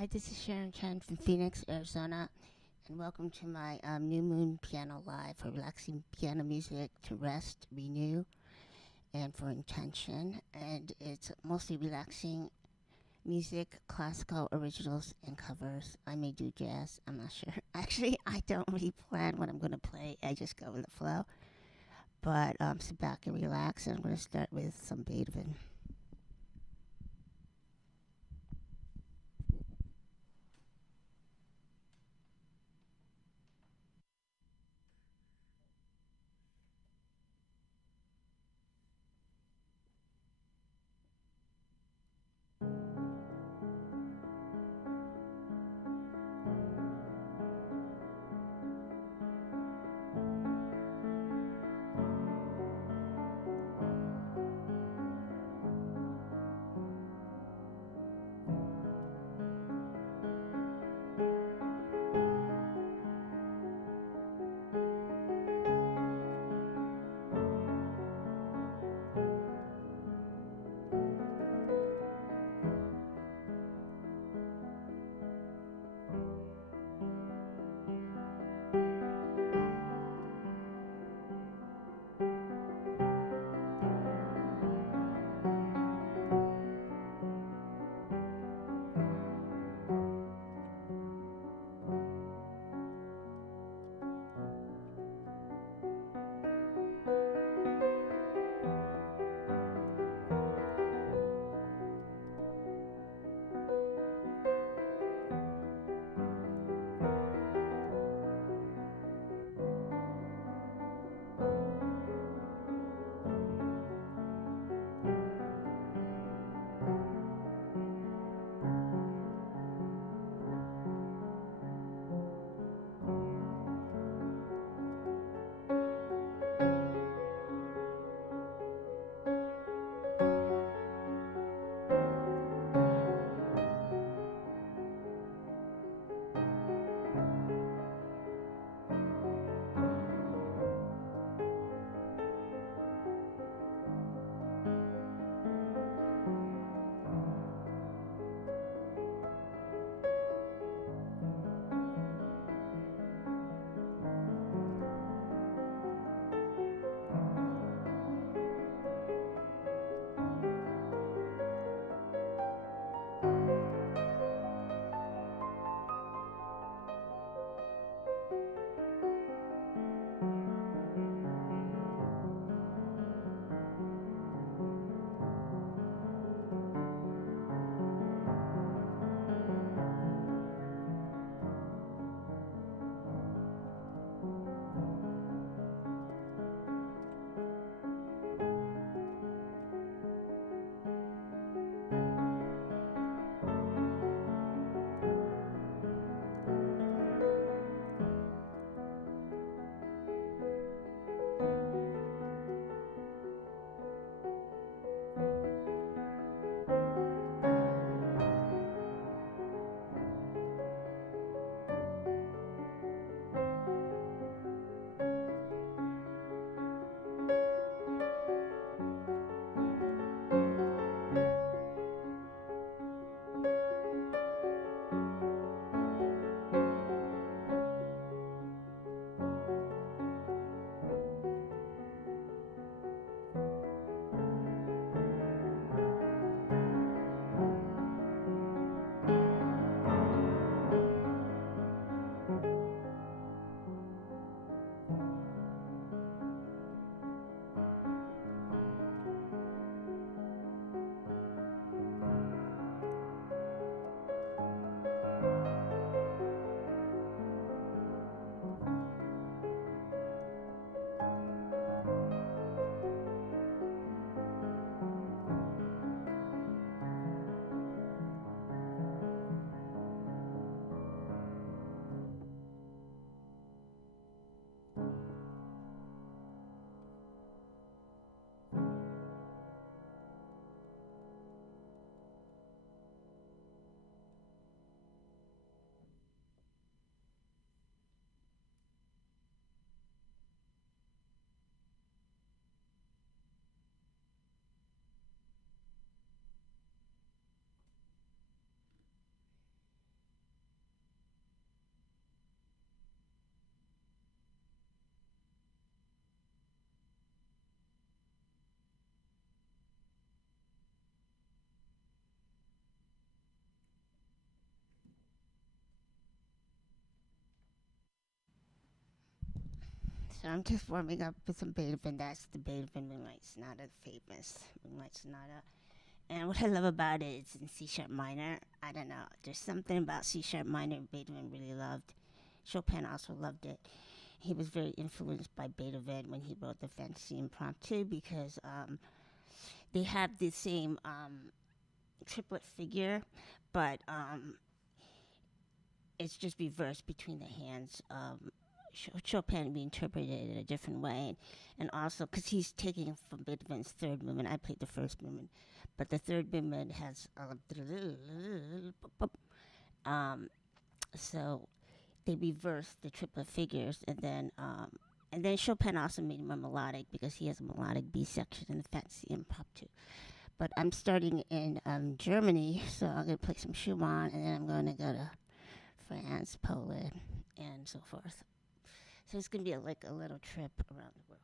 Hi, this is Sharon Chen from Phoenix, Arizona, and welcome to my New Moon Piano Live for relaxing piano music to rest, renew, and for intention. And it's mostly relaxing music, classical originals, and covers. I may do jazz, I'm not sure. Actually, I don't really plan what I'm going to play, I just go with the flow. But sit back and relax, and I'm going to start with some Beethoven. So I'm just warming up with some Beethoven. That's the Beethoven Moonlight Sonata, famous Moonlight Sonata. And what I love about it is in C sharp minor. I don't know. There's something about C sharp minor Beethoven really loved. Chopin also loved it. He was very influenced by Beethoven when he wrote the Fantasy Impromptu because they have the same triplet figure, but it's just reversed between the hands. Chopin reinterpreted it a different way, and also because he's taking from Beethoven's third movement. I played the first movement, but the third movement has so they reversed the triplet figures, and then Chopin also made it more melodic because he has a melodic B section in the Fantasy Impromptu. But I'm starting in Germany, so I'm gonna play some Schumann, and then I'm gonna go to France, Poland, and so forth. So it's gonna be like a little trip around the world.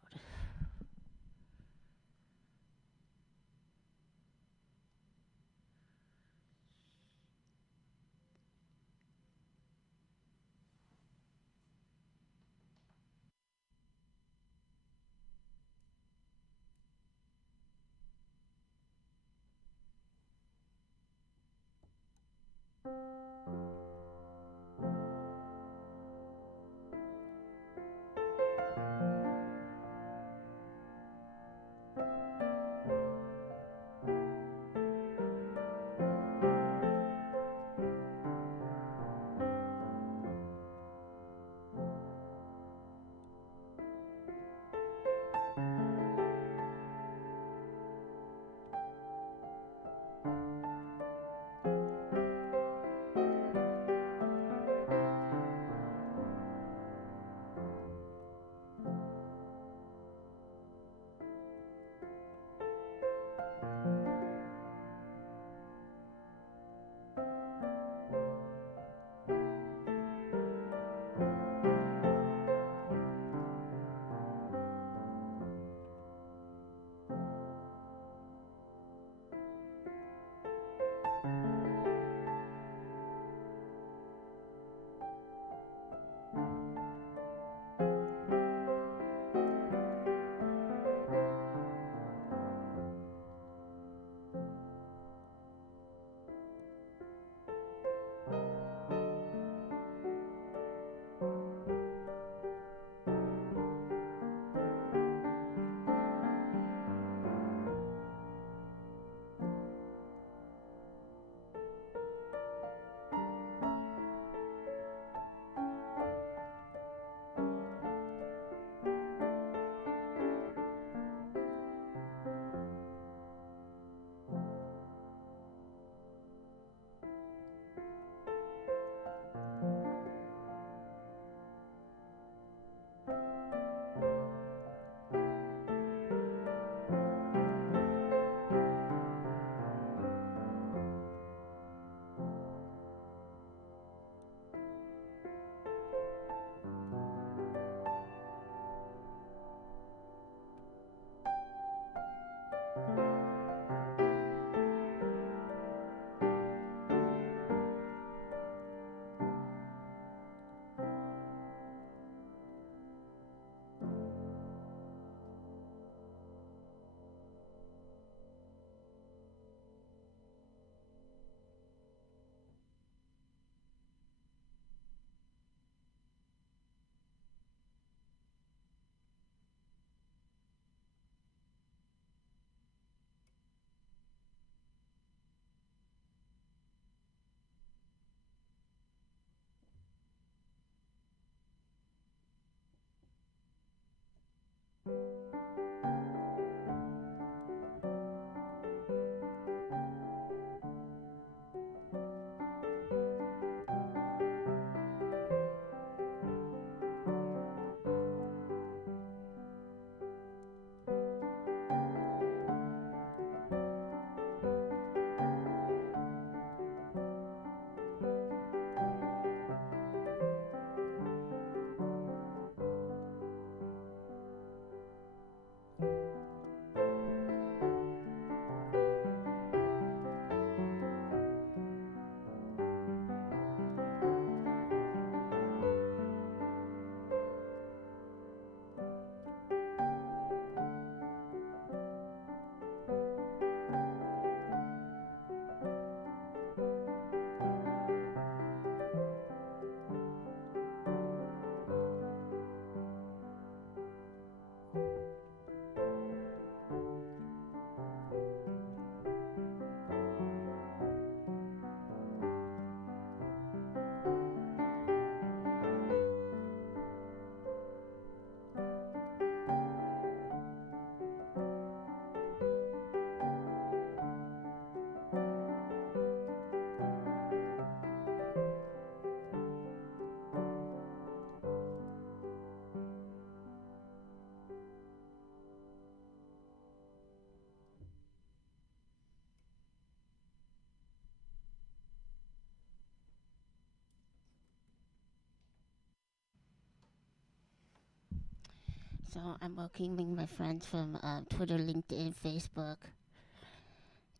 So I'm welcoming my friends from Twitter, LinkedIn, Facebook,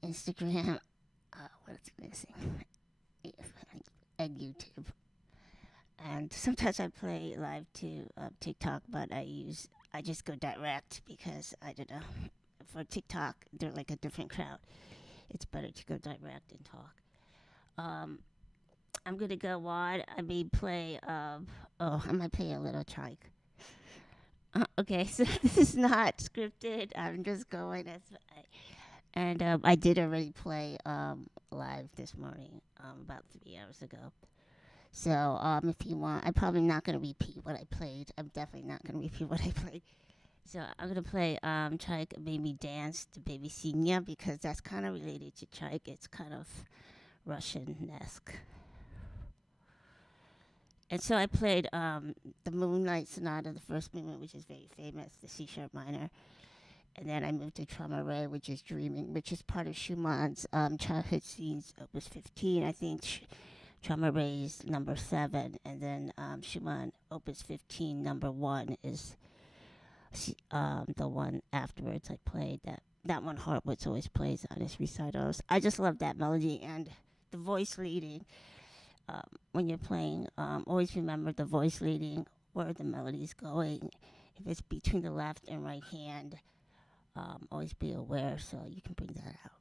Instagram. What's missing? And YouTube. And sometimes I play live to TikTok, but I just go direct because I don't know. For TikTok, they're like a different crowd. It's better to go direct and talk. Um, I'm gonna go on. I may play. I might play a little trike. Okay, so this is not scripted. I'm just going as and I did already play live this morning, about 3 hours ago. So if you want, I'm probably not gonna repeat what I played. I'm definitely not gonna repeat what I played. So I'm gonna play Chike Baby Dance to Baby Senior because that's kind of related to Chike. It's kind of Russian-esque. And so I played the Moonlight Sonata, the first movement, which is very famous, the C sharp minor. And then I moved to Trauma Ray, which is Dreaming, which is part of Schumann's childhood scenes, opus 15. I think Trauma Ray's number 7. And then Schumann, opus 15, number 1 is the one afterwards I played. That one Hartwitz always plays on his recitals. I just love that melody and the voice leading. When you're playing, always remember the voice leading, where the melody's going. If it's between the left and right hand, always be aware so you can bring that out.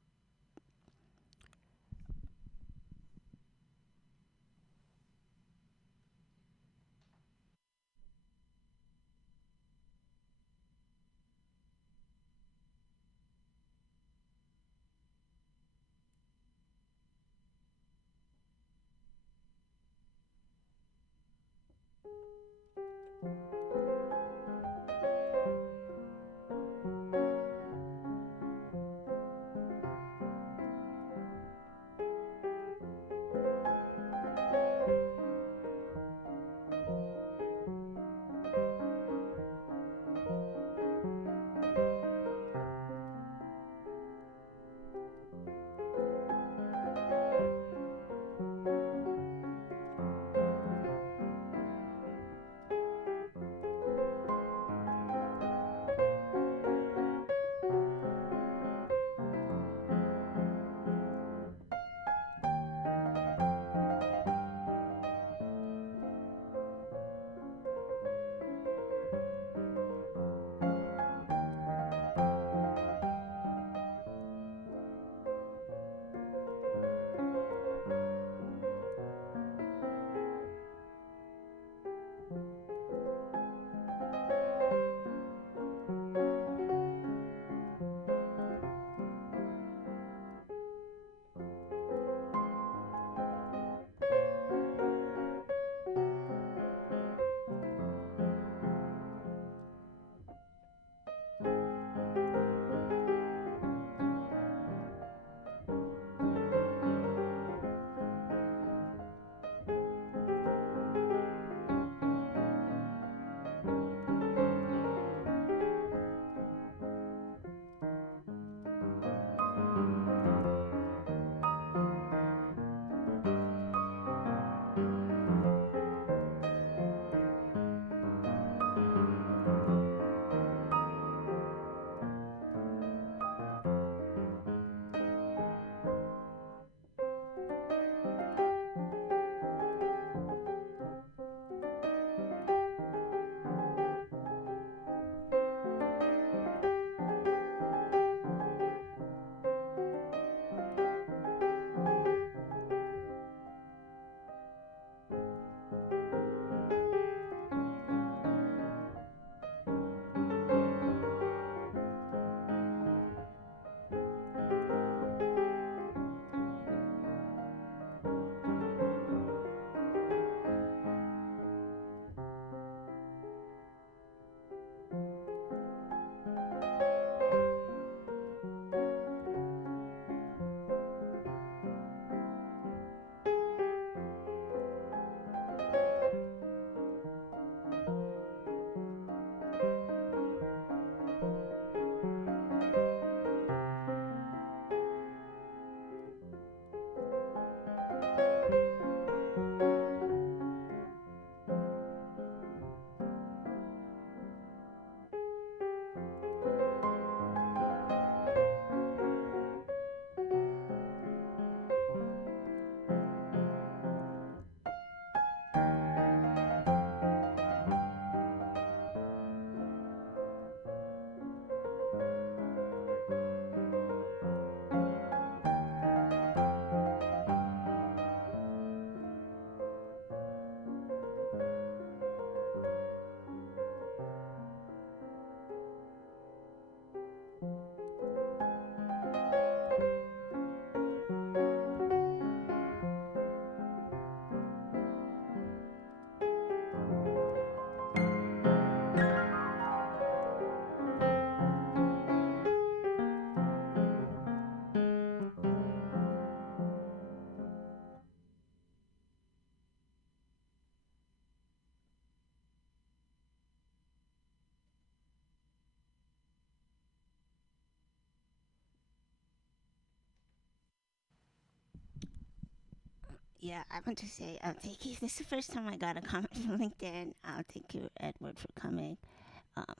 Yeah, I want to say thank you. This is the first time I got a comment from LinkedIn. Thank you, Edward, for coming.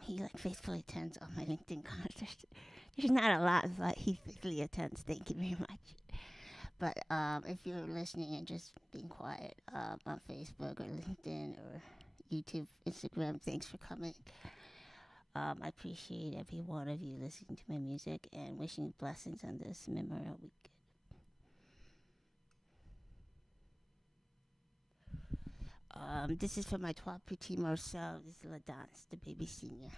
He like faithfully attends all my LinkedIn comments. There's not a lot, but he faithfully attends. Thank you very much. But if you're listening and just being quiet on Facebook or LinkedIn or YouTube, Instagram, thanks for coming. I appreciate every one of you listening to my music and wishing blessings on this Memorial Week. This is for my Trois Petits Morceaux. This is La Danse de Baby Senior.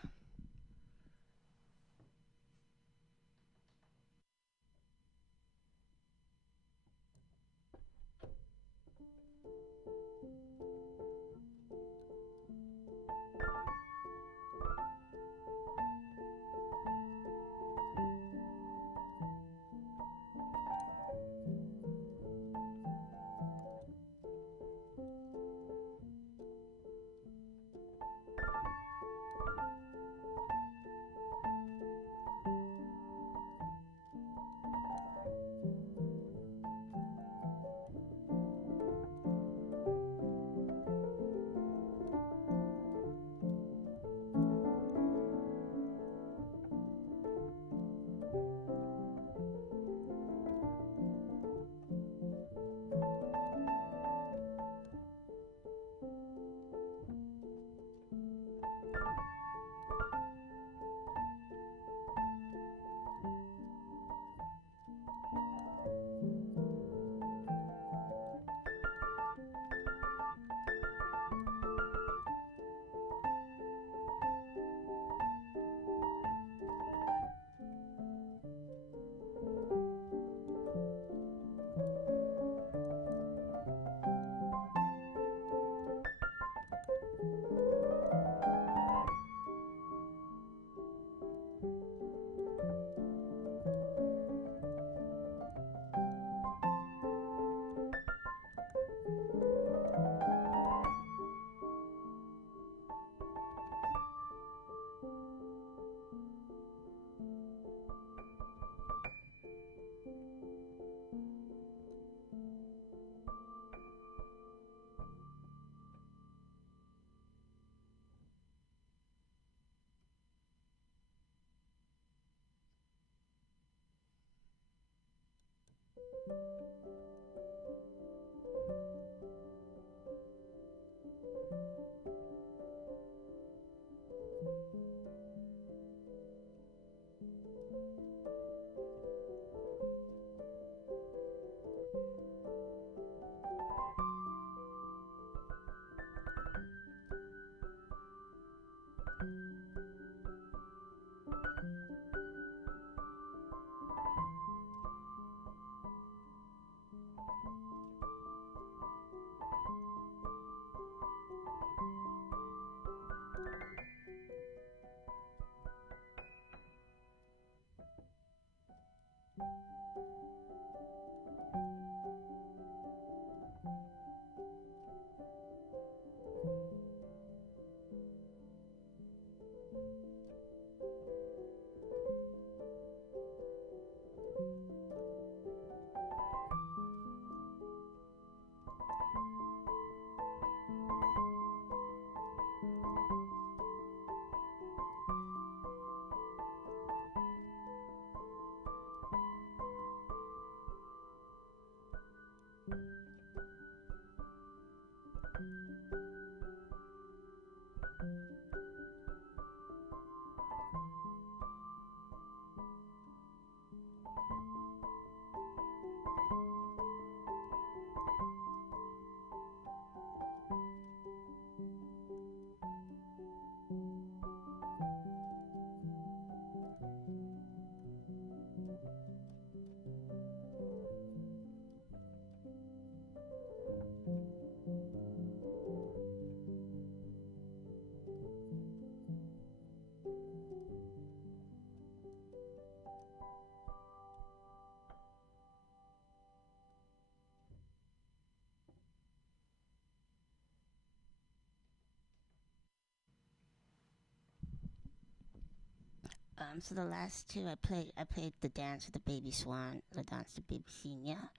So the last two I played the dance of the baby swan, La Danse de Baby Senior,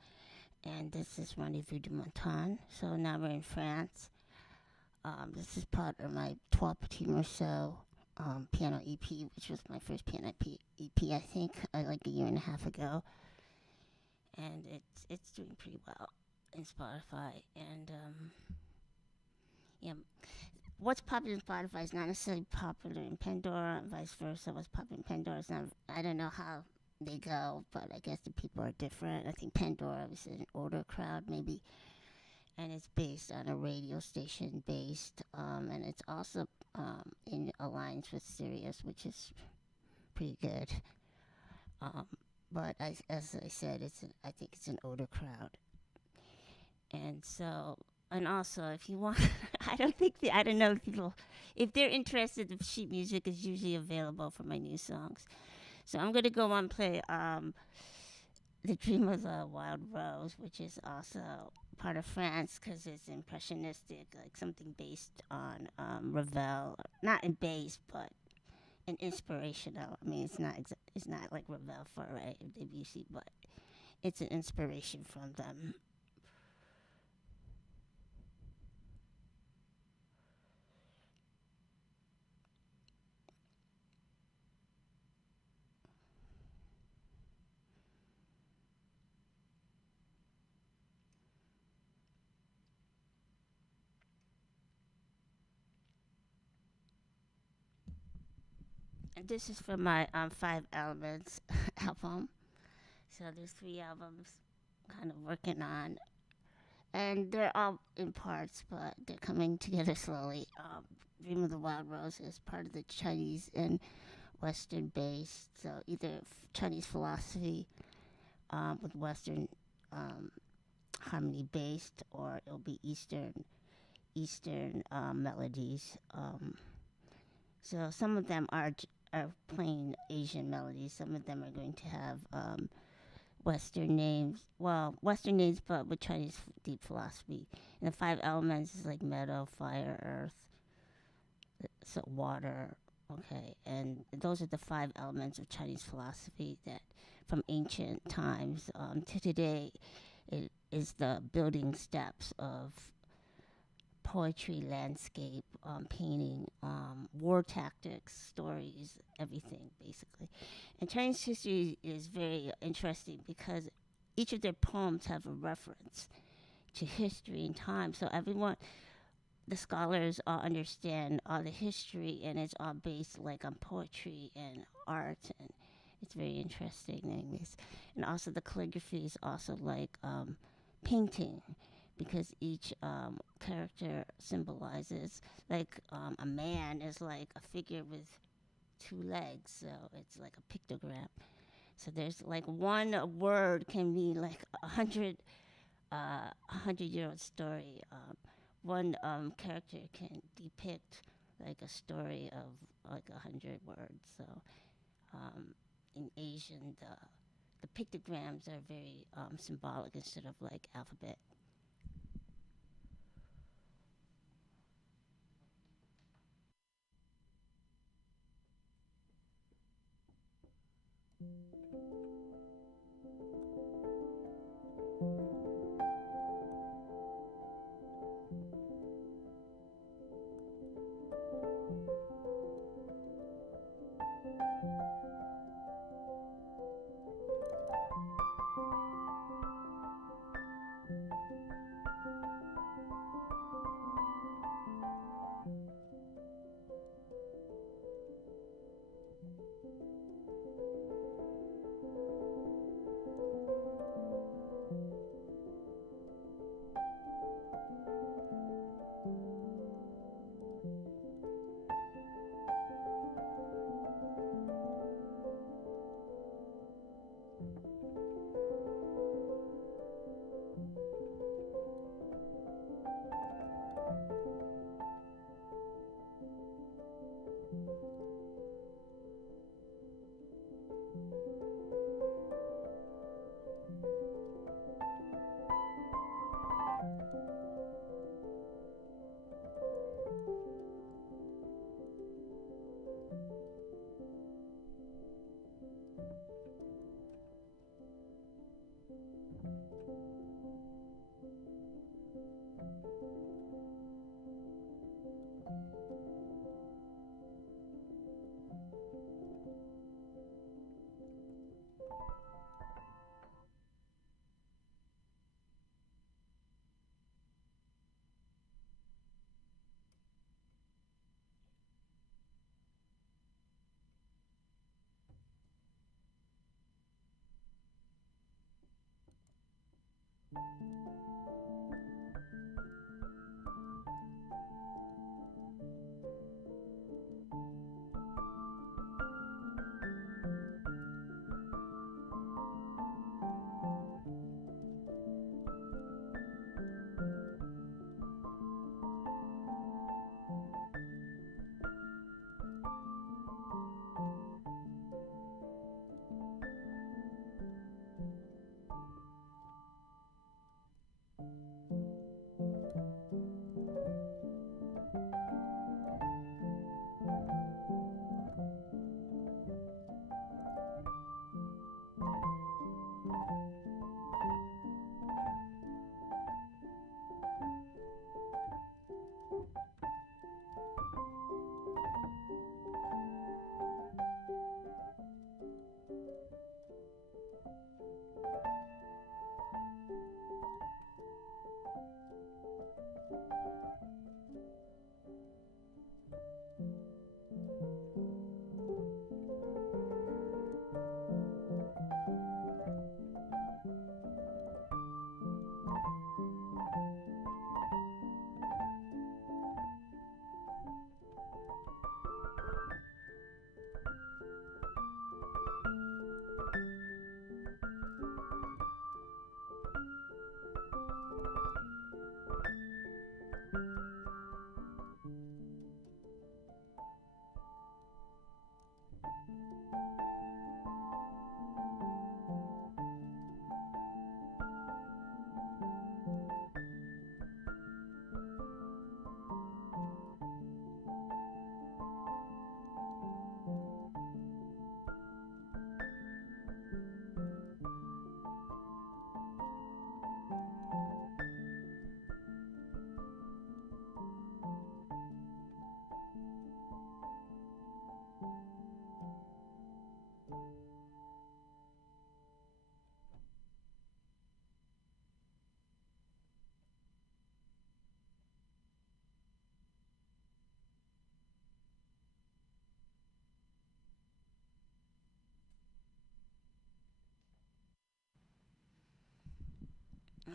and this is Rendezvous du Montagne. So now we're in France. This is part of my 12 Petit Morceau piano EP, which was my first piano EP, I think, like a year and a half ago. And it's doing pretty well in Spotify. And yeah, what's popular in Spotify is not necessarily popular in Pandora, and vice versa. What's popular in Pandora is not. I don't know how they go, but I guess the people are different. I think Pandora is an older crowd, maybe, and it's based on a radio station based, and it's also in alliance with Sirius, which is pretty good. Um, but as I said, I think it's an older crowd, and so. And also, if you want, I don't know if people, if they're interested, the sheet music is usually available for my new songs. So I'm going to go on and play The Dream of the Wild Rose, which is also part of France because it's impressionistic, like something based on Ravel. Not in base, but an inspirational. I mean, it's not like Ravel for Debussy, but it's an inspiration from them. And this is from my Five Elements album. So there's three albums kind of working on, and they're all in parts, but they're coming together slowly. Dream of the Wild Rose is part of the Chinese and Western based, so either Chinese philosophy with Western harmony based, or it'll be Eastern melodies. So some of them are plain Asian melodies. Some of them are going to have Western names. Well, Western names, but with Chinese deep philosophy. And the five elements is like meadow, fire, earth, so water. Okay, and those are the five elements of Chinese philosophy that, from ancient times to today, it is the building steps of poetry, landscape, painting, war tactics, stories, everything basically. And Chinese history is very interesting because each of their poems have a reference to history and time. So everyone, the scholars all understand all the history, and it's all based like on poetry and art, and it's very interesting. And also the calligraphy is also like painting because each character symbolizes like a man is like a figure with two legs, so it's like a pictogram. So there's like one word can mean like 100-year-old story. One character can depict like a story of like 100 words. So in Asian, the pictograms are very symbolic instead of like alphabet.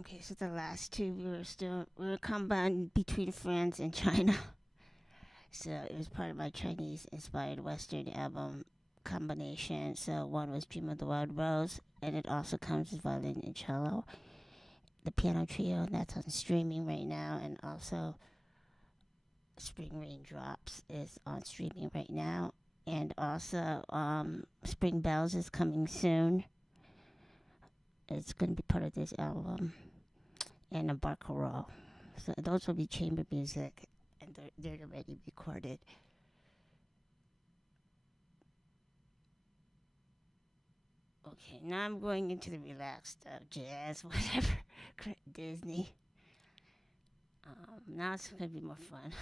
Okay, so the last two we were combined between France and China. So it was part of my Chinese inspired Western album combination. So one was Dream of the Wild Rose, and it also comes with violin and cello. The piano trio, that's on streaming right now, and also Spring Raindrops is on streaming right now. And also Spring Bells is coming soon. It's going to be part of this album. And a barcarolle. So those will be chamber music, and they're already recorded. Okay, now I'm going into the relaxed stuff, jazz, whatever, Disney. Now it's gonna be more fun.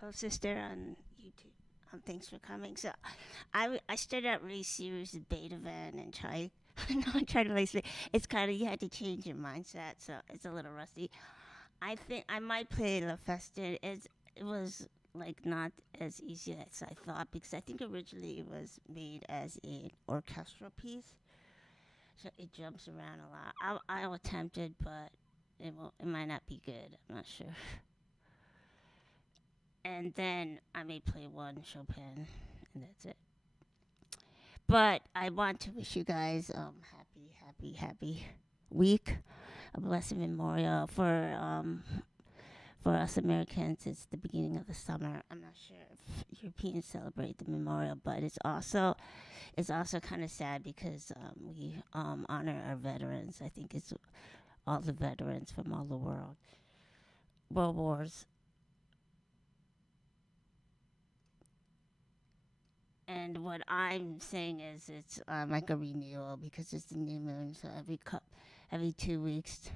Hello, sister, on YouTube. Thanks for coming. So, I started out really serious with Beethoven and try. No, I tried to like it's kind of you had to change your mindset, so it's a little rusty. I think I might play La Festa. It was like not as easy as I thought because I think originally it was made as an orchestral piece, so it jumps around a lot. I'll attempt it, but it will. It might not be good. I'm not sure. And then I may play one Chopin, and that's it. But I want to wish you guys happy week, a blessed memorial for us Americans. It's the beginning of the summer. I'm not sure if Europeans celebrate the memorial, but it's also kind of sad because we honor our veterans. I think it's all the veterans from all the world wars. And what I'm saying is it's like a renewal because it's the new moon. So every 2 weeks,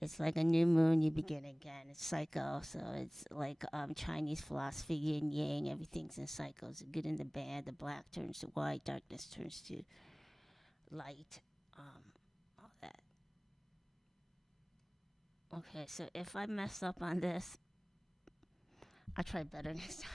it's like a new moon. You begin again. It's cycle. So it's like Chinese philosophy, yin yang. Everything's in cycles. The good and the bad. The black turns to white. Darkness turns to light. All that. Okay. So if I mess up on this, I'll try better next time.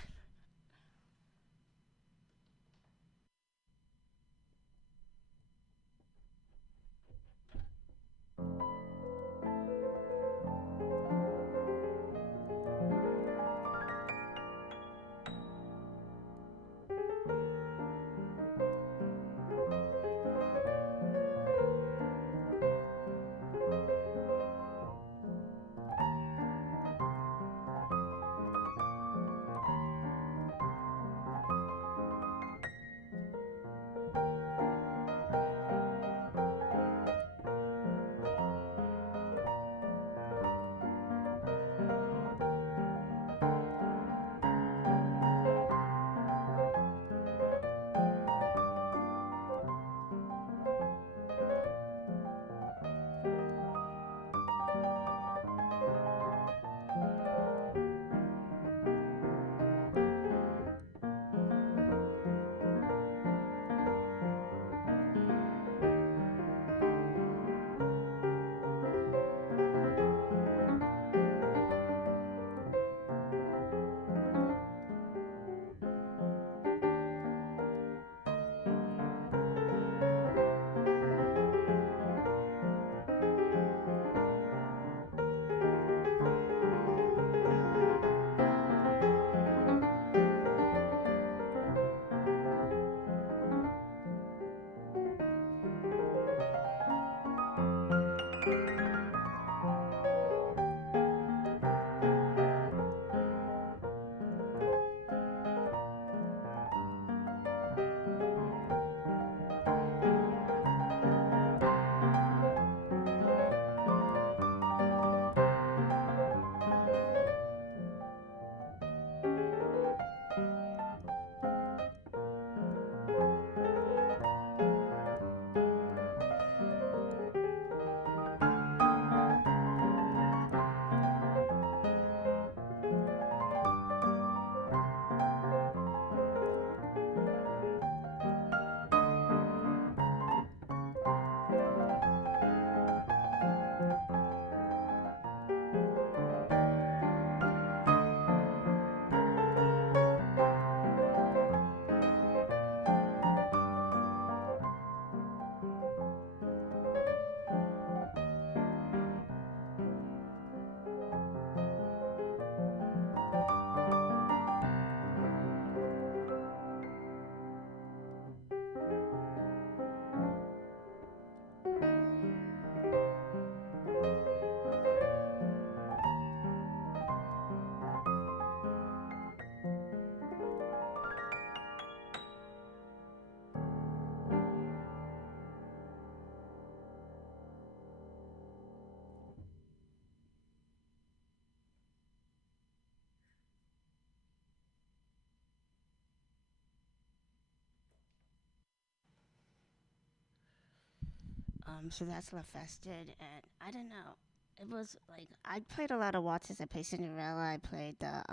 So that's La Fested, and I don't know. It was like I played a lot of waltzes. I played Cinderella. I played the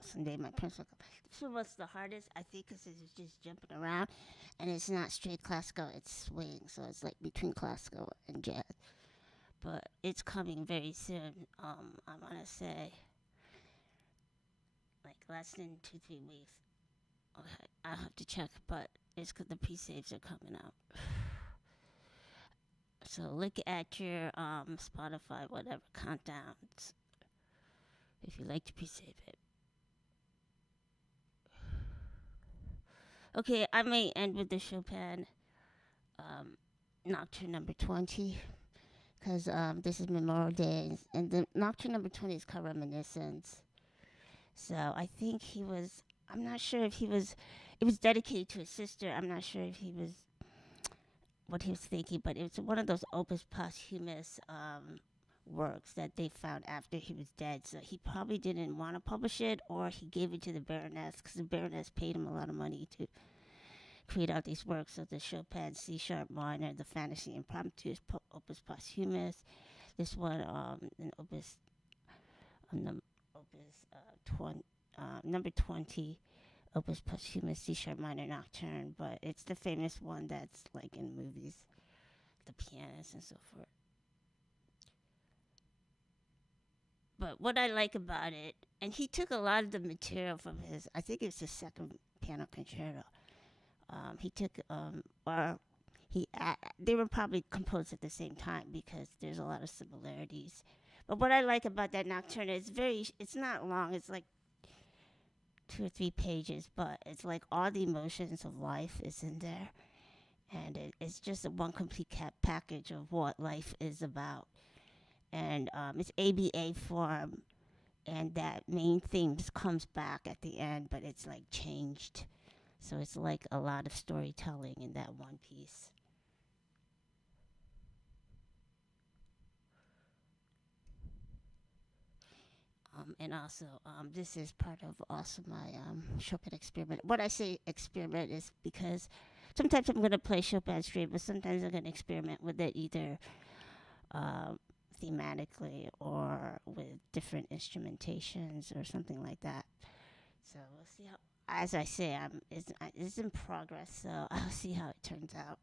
Sunday my Prince. This one was the hardest, I think, because it's just jumping around, and it's not straight classical. It's swing, so it's like between classical and jazz. But it's coming very soon. I want to say like less than 2 3 weeks. Okay, I'll have to check, but it's because the pre-saves are coming out. So look at your Spotify, whatever countdowns, if you like to pre-save it. Okay, I may end with the Chopin um, Nocturne number 20, because this is Memorial Day, and the Nocturne number 20 is called Reminiscence. So I think he was, I'm not sure if he was, it was dedicated to his sister. I'm not sure if he was, what he was thinking, but it was one of those opus posthumous works that they found after he was dead. So he probably didn't want to publish it, or he gave it to the Baroness, because the Baroness paid him a lot of money to create out these works. So the Chopin C sharp minor, the Fantasy Impromptu is opus posthumous. This one, an opus, opus 20, number 20, opus posthumous C sharp minor nocturne. But it's the famous one that's like in movies, the pianist and so forth. But what I like about it, and he took a lot of the material from his, I think it's his second piano concerto. He took, or they were probably composed at the same time because there's a lot of similarities. But what I like about that nocturne is it's not long. It's like 2 or 3 pages, but it's like all the emotions of life is in there, and it's just a one complete package of what life is about. And it's ABA form, and that main theme just comes back at the end, but it's like changed. So it's like a lot of storytelling in that one piece. And also, this is part of also my Chopin experiment. What I say experiment is because sometimes I'm going to play Chopin straight, but sometimes I'm going to experiment with it either uh, thematically or with different instrumentations or something like that. So we'll see how. As I say, it's in progress, so I'll see how it turns out.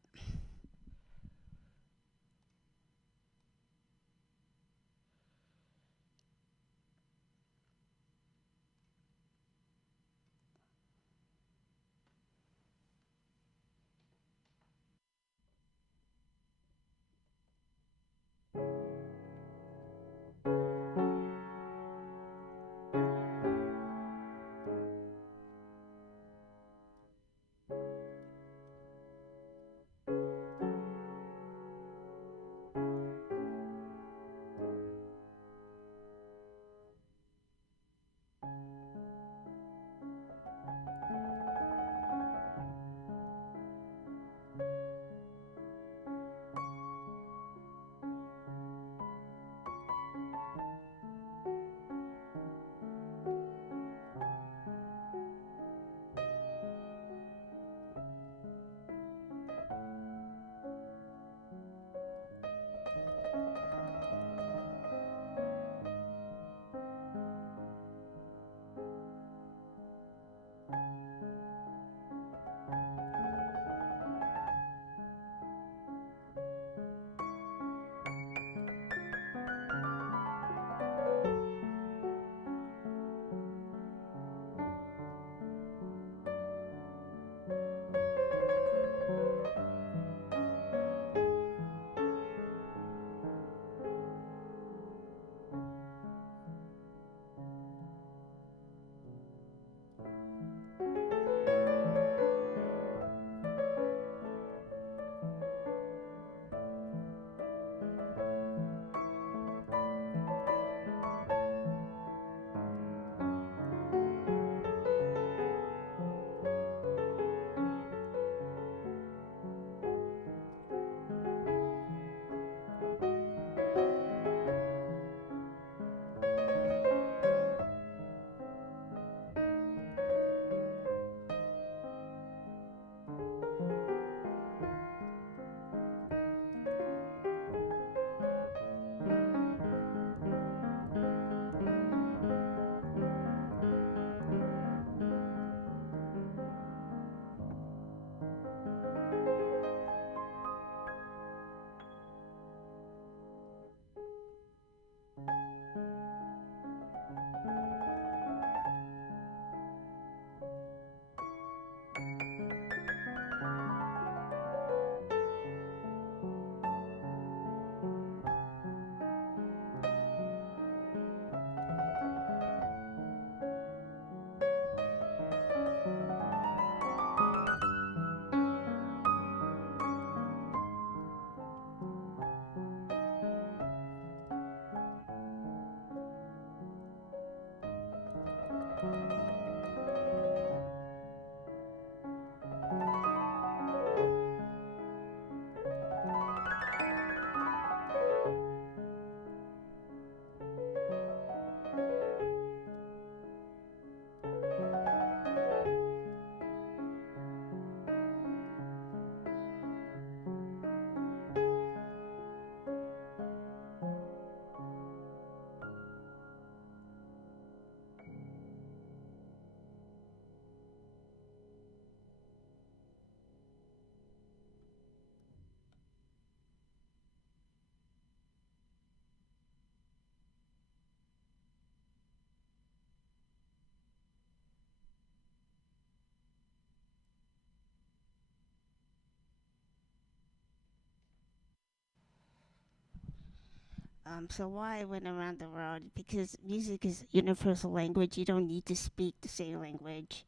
So why I went around the world? Because music is universal language. You don't need to speak the same language.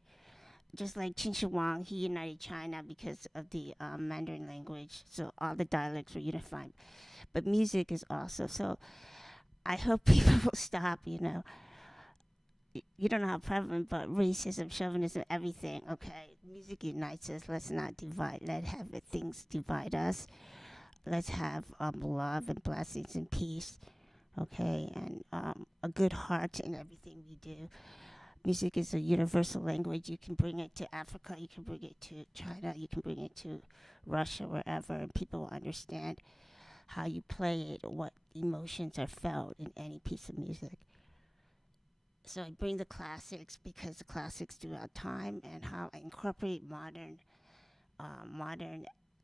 Just like Qin Shi Huang, he united China because of the Mandarin language. So all the dialects were unified. But music is also. So I hope people will stop, you don't know how prevalent, but racism, chauvinism, everything, okay? Music unites us. Let's not divide. Let have things divide us. Let's have love and blessings and peace, okay? And a good heart in everything we do. Music is a universal language. You can bring it to Africa, you can bring it to China, you can bring it to Russia, wherever, and people will understand how you play it, what emotions are felt in any piece of music. So I bring the classics because the classics throughout time, and how I incorporate modern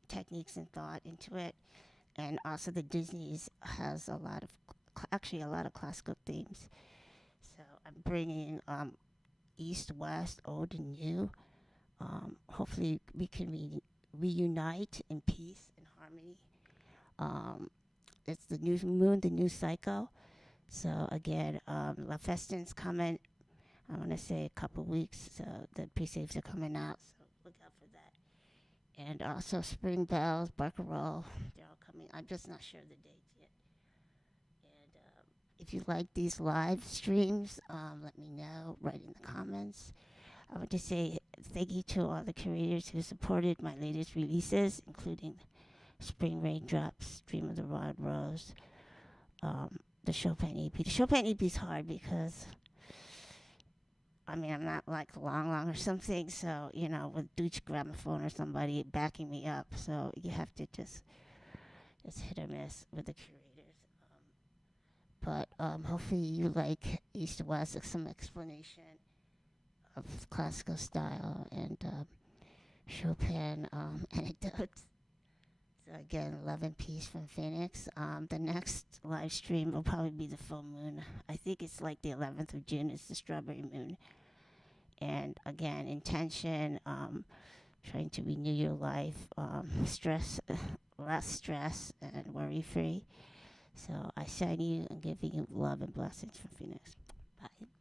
techniques and thought into it. And also the Disney's has a lot of, actually a lot of classical themes. So I'm bringing East, West, old and new. Hopefully we can reunite in peace and harmony. Um, it's the new moon, the new cycle. So again, La Festin's coming. I want to say a couple weeks. So the pre-saves are coming out. So look out for that. And also Spring Bells, Barcarolle. They're all coming. I'm just not sure the dates yet. And if you like these live streams, let me know. Write in the comments. I want to say thank you to all the curators who supported my latest releases, including Spring Raindrops, Dream of the Wild Rose, the Chopin EP. The Chopin EP is hard because, I mean, I'm not like long or something, so, with Deutsche Grammophon or somebody backing me up, so you have to just, it's hit or miss with the curators. But hopefully you like East to West, some explanation of classical style and Chopin anecdotes. So again, love and peace from Phoenix. The next live stream will probably be the full moon. I think it's like the 11th of June. It's the strawberry moon. And again, intention, trying to renew your life, stress, less stress, and worry free. So I send you and giving you love and blessings from Phoenix. Bye.